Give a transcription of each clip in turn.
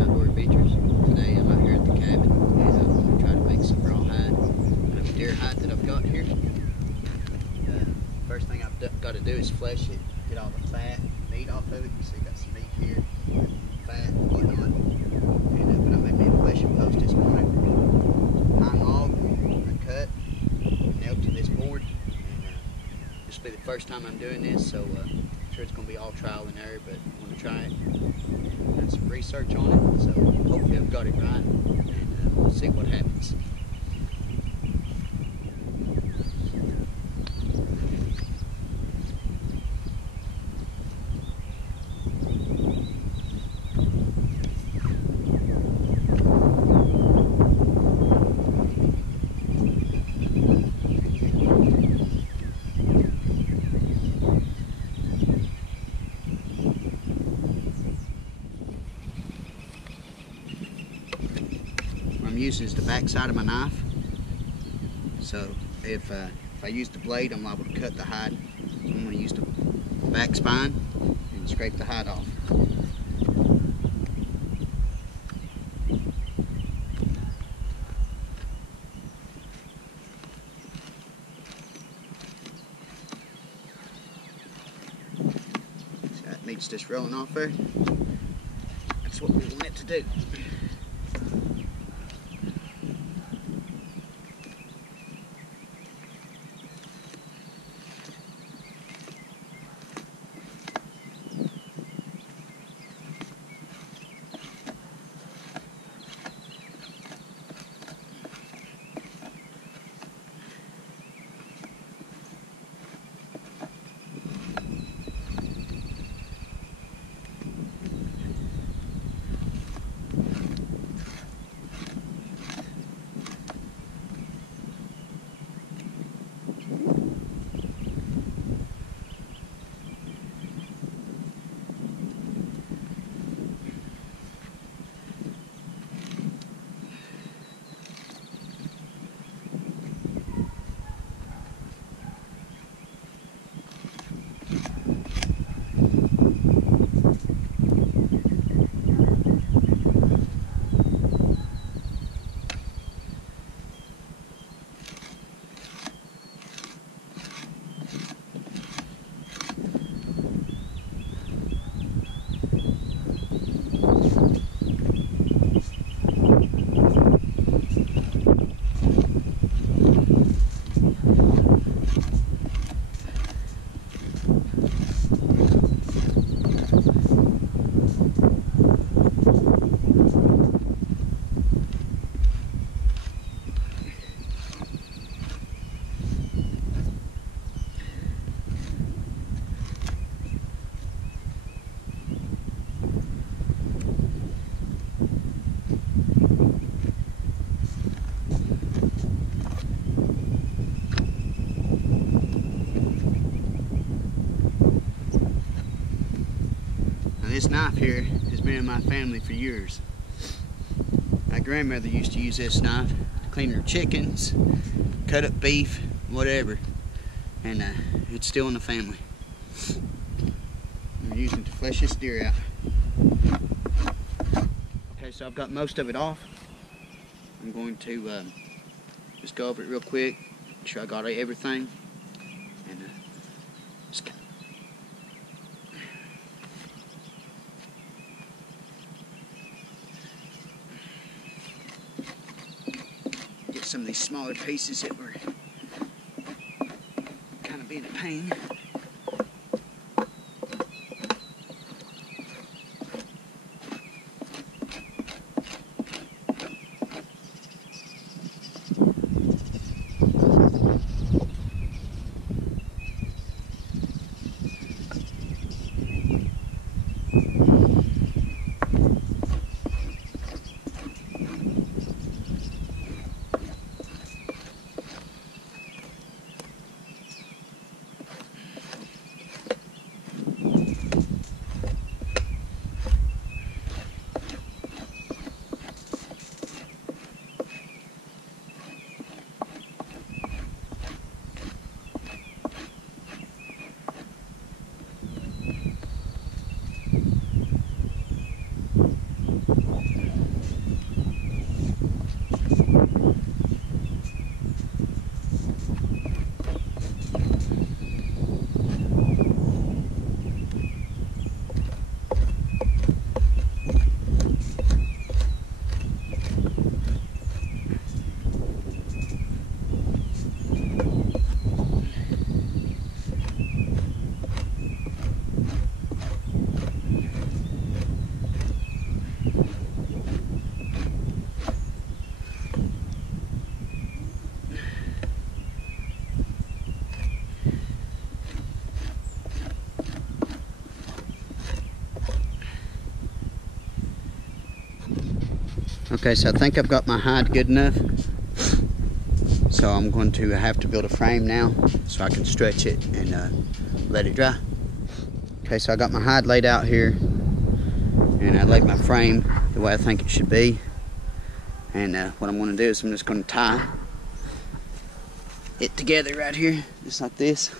Outdoor Adventures. Today I'm out here at the cabin and I'm going to try to make some rawhide out of a deer hide that I've got here. First thing I've got to do is flesh it, get all the fat, meat off of it. You see, got some meat here, fat, and whatnot. And but I made me a fleshing post this morning, pine log, I cut, nailed to this board. And this will be the first time I'm doing this, so I'm sure it's going to be all trial and error, but I want to try it. Done some research on it, so hopefully I've got it right, and we'll see what happens. What I'm using is the back side of my knife, so if I use the blade, I'm able to cut the hide. So I'm going to use the back spine and scrape the hide off. So that meat's just rolling off there. That's what we want it to do. This knife here has been in my family for years. My grandmother used to use this knife to clean her chickens, cut up beef, whatever, and it's still in the family. I'm using it to flesh this deer out. Okay, so I've got most of it off. I'm going to just go over it real quick, make sure I got everything, and just some of these smaller pieces that were kind of being a pain. Okay, so I think I've got my hide good enough. So I'm going to have to build a frame now so I can stretch it and let it dry. Okay, so I got my hide laid out here, and I laid my frame the way I think it should be. And what I'm going to do is I'm just going to tie it together right here, just like this.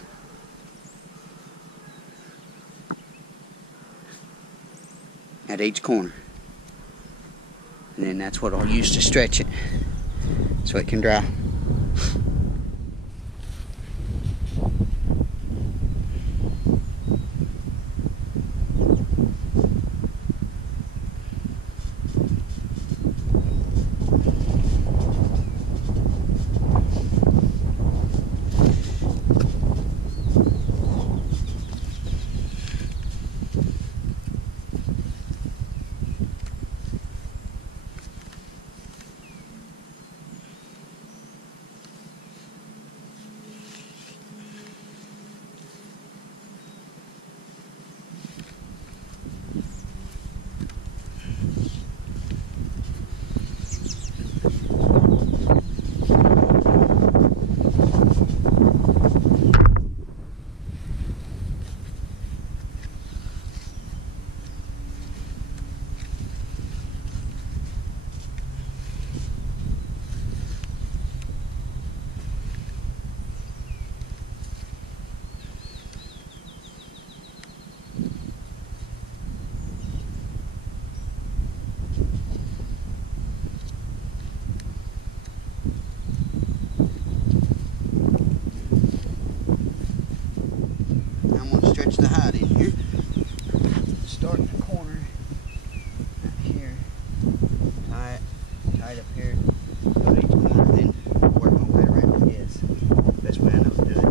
At each corner. And then that's what I'll use to stretch it so it can dry. Stretch the hide in here. Start in the corner right here. Tie it up here. Go to each corner, then work my way around. I guess best way I know to do it.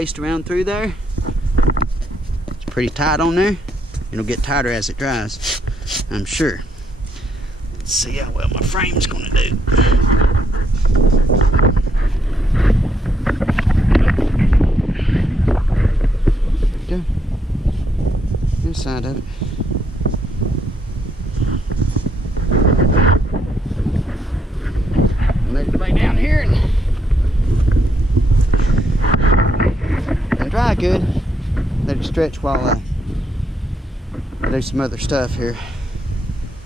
laced around through there. It's pretty tight on there. It'll get tighter as it dries, I'm sure. Let's see how well my frame's gonna do. Go. Inside of it. Let it lay down here and dry good. Let it stretch while I do some other stuff here.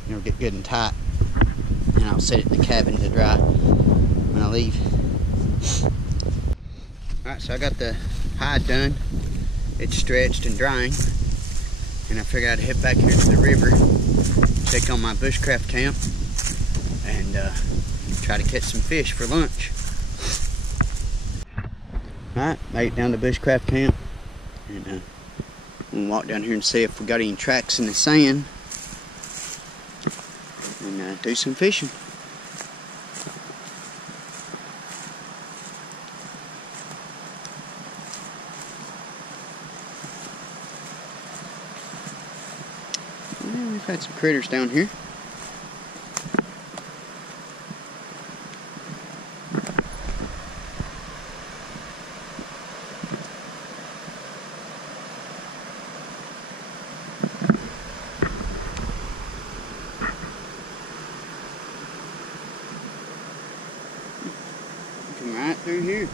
It'll get good and tight, and I'll set it in the cabin to dry when I leave. Alright, so I got the hide done. It's stretched and drying, and I figured I'd head back here to the river, check on my bushcraft camp, and try to catch some fish for lunch. Alright, made it down to bushcraft camp, and I'm gonna walk down here and see if we got any tracks in the sand, and do some fishing. Yeah, we've had some critters down here. Right through here.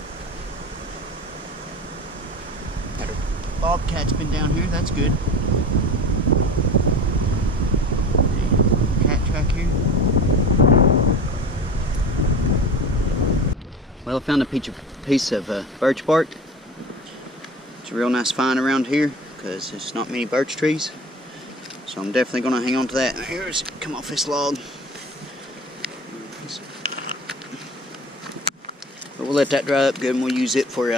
Got a bobcat's been down here, that's good. Cat track here. Well, I found a piece of birch bark. It's a real nice find around here because there's not many birch trees. So I'm definitely going to hang on to that. Here's come off this log. But we'll let that dry up good, and we'll use it for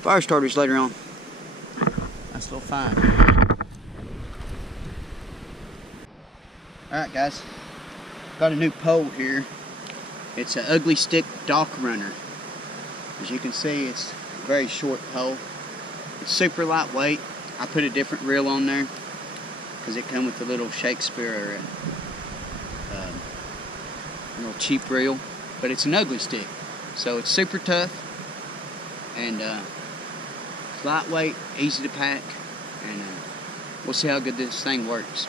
fire starters later on. Nice little find. Alright guys, got a new pole here. It's an uglystik dock runner. As you can see, it's a very short pole. It's super lightweight. I put a different reel on there because it comes with a little Shakespeare, a little cheap reel. But it's an uglystik. So it's super tough, and it's lightweight, easy to pack, and we'll see how good this thing works.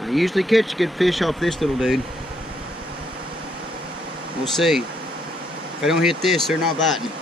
I usually catch good fish off this little dude. We'll see. If I don't hit this, they're not biting.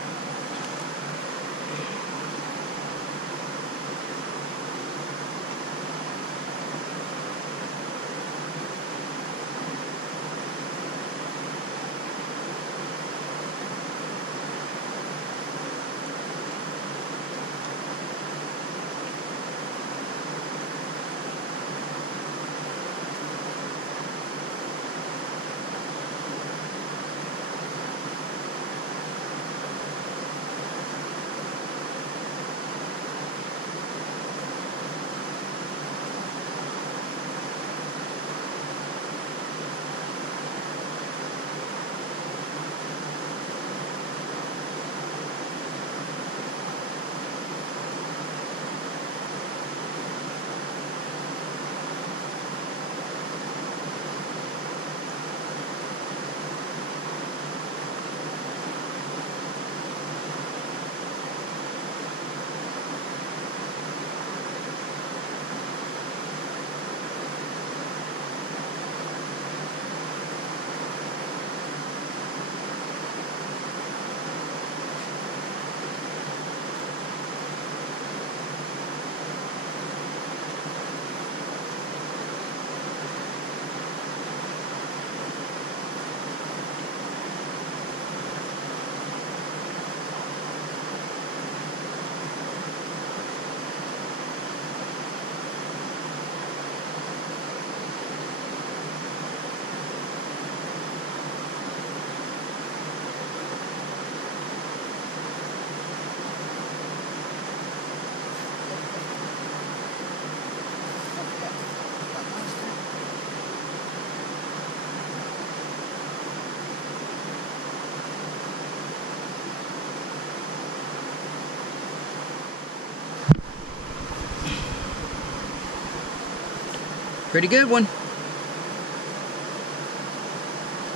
Pretty good one.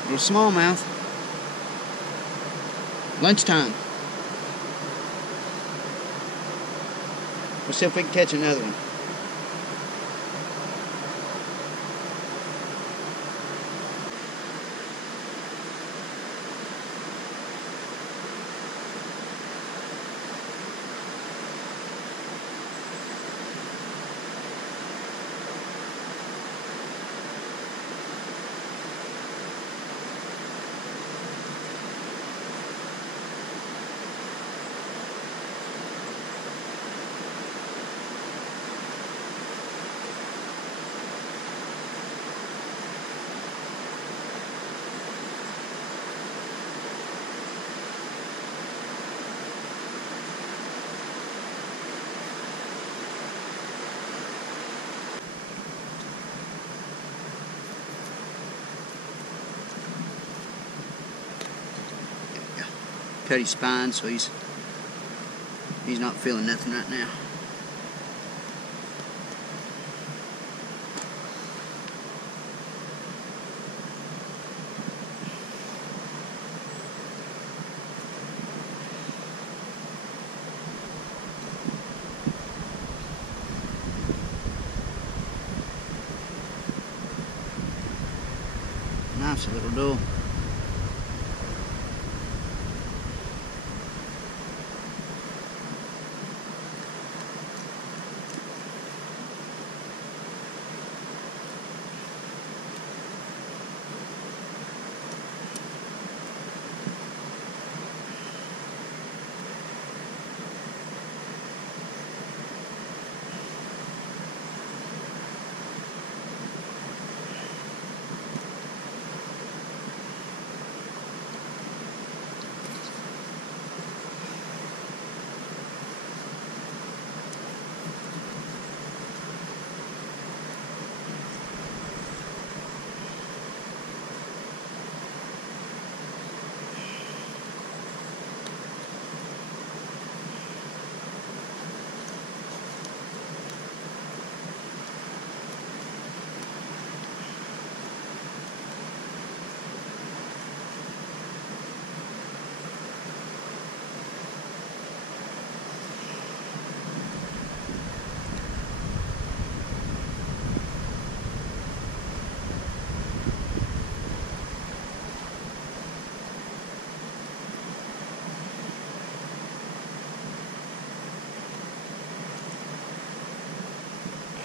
Little smallmouth. Lunchtime. We'll see if we can catch another one. Cut his spine, so he's not feeling nothing right now. Nice little dull.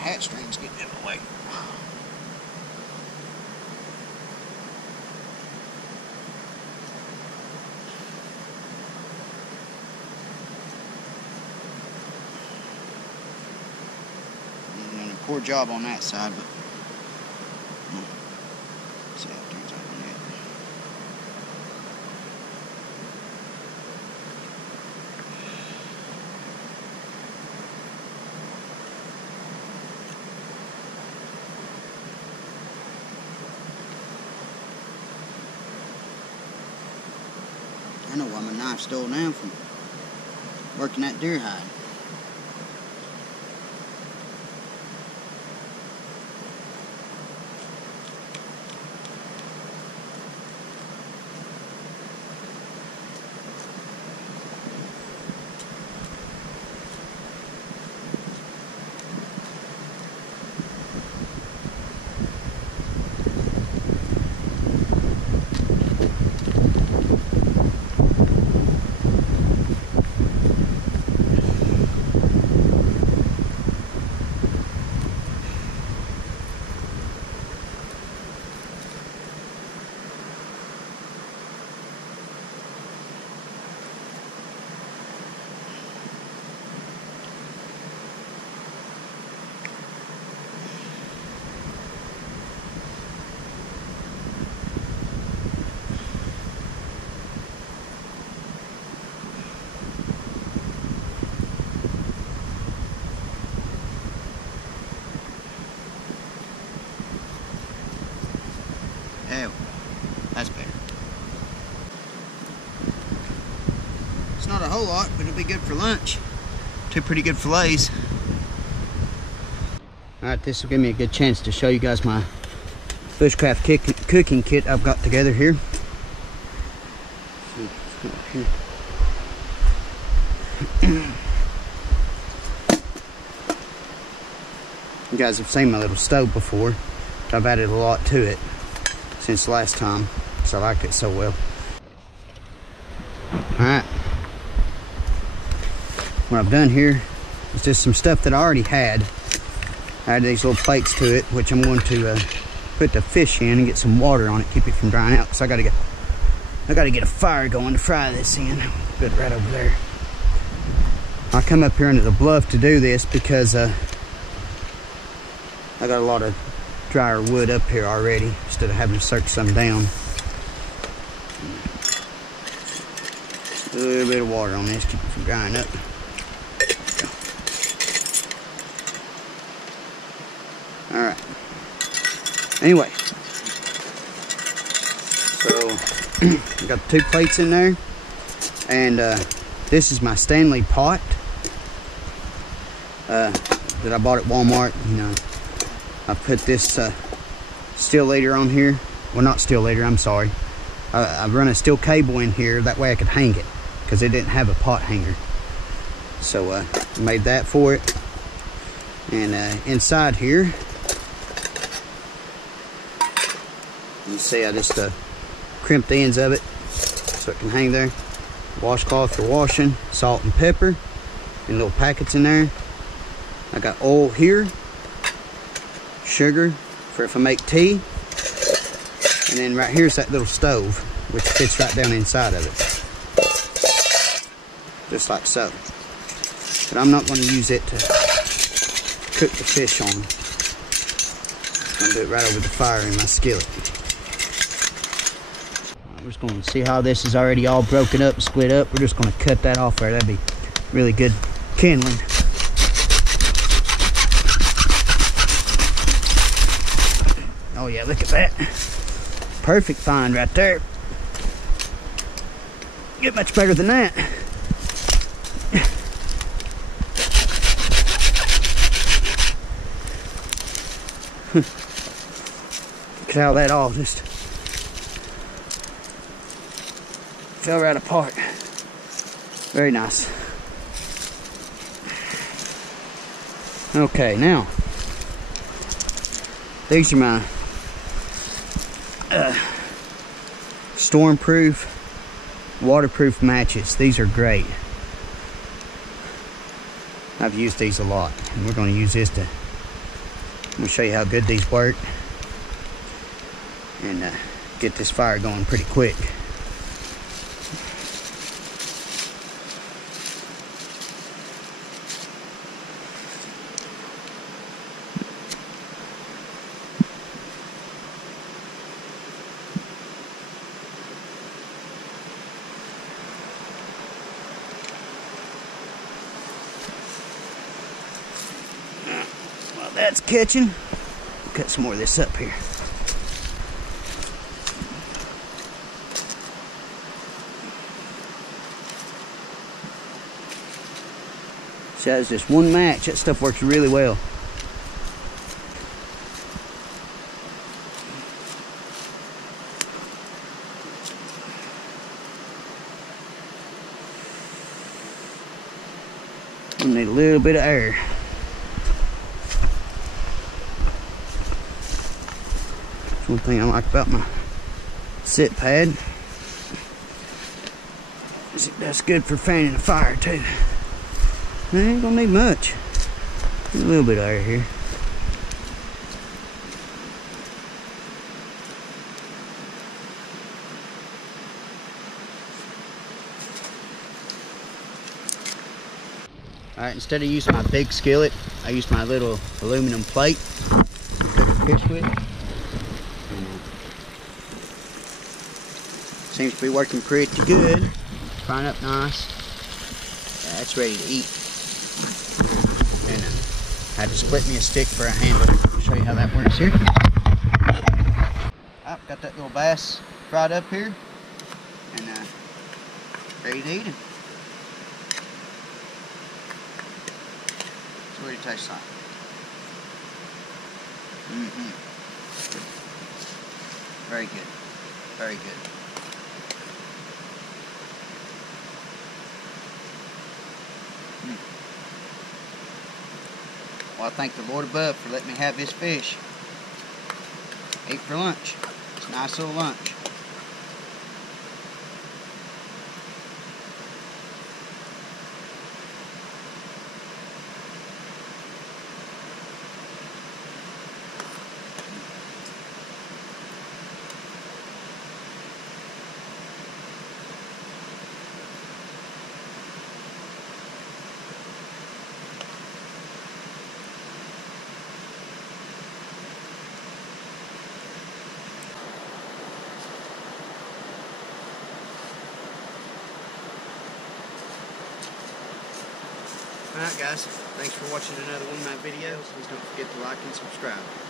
Hat string's getting in the way. Done a poor job on that side, but see how it turns out on that. I know why my knife stole down from working that deer hide. There we go. That's better. It's not a whole lot, but it'll be good for lunch. Two pretty good fillets. Alright, this will give me a good chance to show you guys my Bushcraft cooking kit I've got together here. You guys have seen my little stove before. I've added a lot to it since last time, because I liked it so well. Alright, what I've done here is just some stuff that I already had. I added these little plates to it, which I'm going to put the fish in and get some water on it, keep it from drying out. So I gotta get a fire going to fry this in. Put it right over there. I come up here under the bluff to do this because I got a lot of drier wood up here already, instead of having to search some down. Just a little bit of water on this, keep it from drying up. Alright. Anyway. So, I got 2 plates in there. And this is my Stanley pot that I bought at Walmart. You know, I put this steel leader on here. Well, not steel leader, I'm sorry. I run a steel cable in here, that way I could hang it, because it didn't have a pot hanger. So I made that for it. And inside here, you see I just crimped the ends of it so it can hang there. Washcloth for washing, salt and pepper, and little packets in there. I got oil here, sugar for if I make tea, and then right here's that little stove, which fits right down inside of it, just like so. But I'm not going to use it to cook the fish on. I'm going to do it right over the fire in my skillet. We're just going to see how this is already all broken up and split up. We're just going to cut that off there. That'd be really good kindling. Oh yeah, look at that. Perfect find right there. Get much better than that. Look at how that all just fell right apart. Very nice. Okay, now these are my stormproof, waterproof matches. These are great. I've used these a lot, and we're going to use this to, I'm going to show you how good these work and get this fire going pretty quick. That's catching. Cut some more of this up here. See, that's just one match. That stuff works really well. I need a little bit of air. One thing I like about my sit pad is that's good for fanning the fire too. I ain't gonna need much. A little bit of air here. Alright, instead of using my big skillet, I used my little aluminum plate to cook the fish with. Seems to be working pretty good. Frying up nice. Yeah, it's ready to eat. And I had to split me a stick for a handle. I'll show you how that works here. I've got that little bass fried up here. And ready to eat it. That's what it tastes like. Very good. Very good. Well, I thank the Lord above for letting me have this fish. Ate for lunch. It's a nice little lunch. Alright guys, thanks for watching another one of my videos. Please don't forget to like and subscribe.